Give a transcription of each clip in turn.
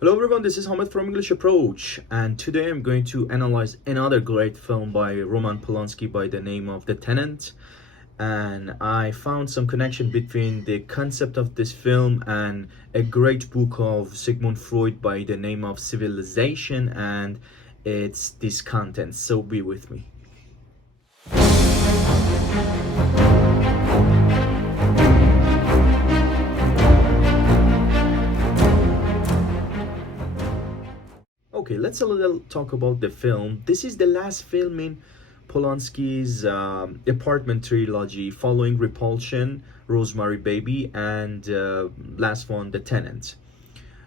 Hello everyone, this is Hamid from English Approach, and today I'm going to analyze another great film by Roman Polanski by the name of The Tenant. And I found some connection between the concept of this film and a great book of Sigmund Freud by the name of Civilization and its discontents. So be with me. Okay, let's a little talk about the film. This is the last film in Polansky's apartment trilogy, following Repulsion, Rosemary Baby, and last one, The Tenant.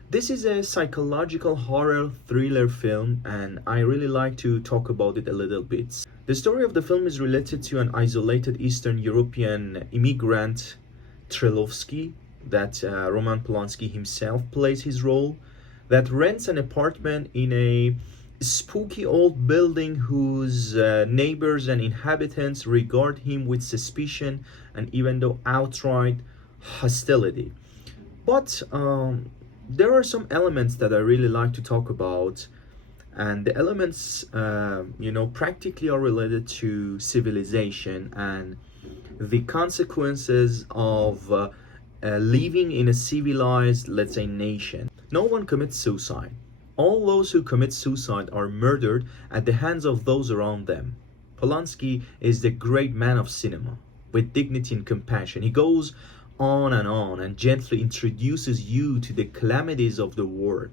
This is a psychological horror thriller film, and I really like to talk about it a little bit. The story of the film is related to an isolated Eastern European immigrant, Trilovsky, that Roman Polanski himself plays his role, that rents an apartment in a spooky old building whose neighbors and inhabitants regard him with suspicion and even though outright hostility. But there are some elements that I really like to talk about, and the elements practically are related to civilization and the consequences of living in a civilized, let's say, nation. No one commits suicide. All those who commit suicide are murdered at the hands of those around them. Polansky is the great man of cinema, with dignity and compassion. He goes on and gently introduces you to the calamities of the world.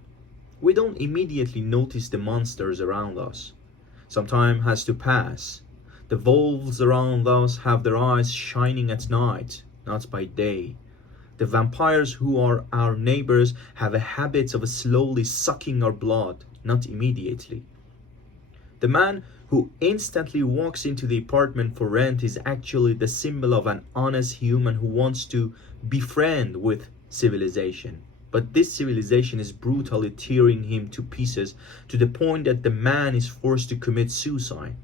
We don't immediately notice the monsters around us. Some time has to pass. The wolves around us have their eyes shining at night, not by day. The vampires who are our neighbors have a habit of slowly sucking our blood, not immediately. The man who instantly walks into the apartment for rent is actually the symbol of an honest human who wants to befriend with civilization. But this civilization is brutally tearing him to pieces to the point that the man is forced to commit suicide.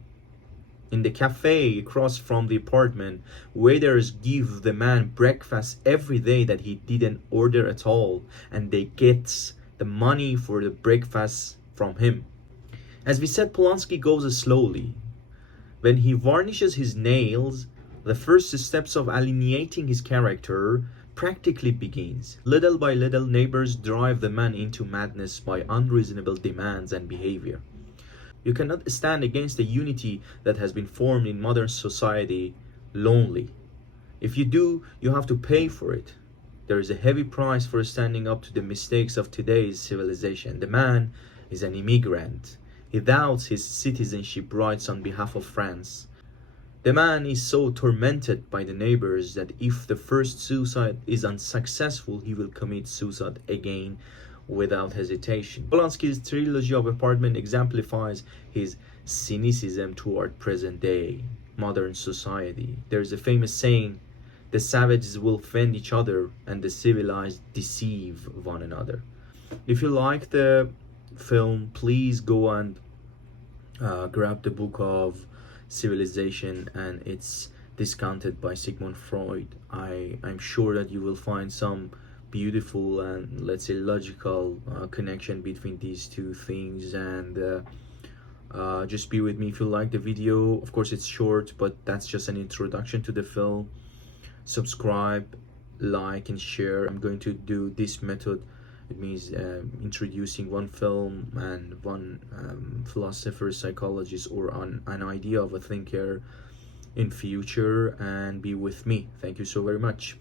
In the cafe across from the apartment, waiters give the man breakfast every day that he didn't order at all, and they get the money for the breakfast from him. As we said, Polansky goes slowly. When he varnishes his nails, the first steps of alienating his character practically begins. Little by little, neighbors drive the man into madness by unreasonable demands and behavior. You cannot stand against the unity that has been formed in modern society lonely. If you do, you have to pay for it. There is a heavy price for standing up to the mistakes of today's civilization. The man is an immigrant. He doubts his citizenship rights on behalf of France. The man is so tormented by the neighbors that if the first suicide is unsuccessful, he will commit suicide again without hesitation. Polansky's trilogy of apartment exemplifies his cynicism toward present day modern society. There is a famous saying, the savages will fend each other and the civilized deceive one another. If you like the film, please go and grab the book of Civilization and it's discounted by Sigmund Freud. I'm sure that you will find some beautiful and, let's say, logical connection between these two things, and just be with me if you like the video. Of course it's short, but that's just an introduction to the film. Subscribe, like and share. I'm going to do this method. It means introducing one film and one philosopher, psychologist, or an idea of a thinker in future, and be with me. Thank you so very much.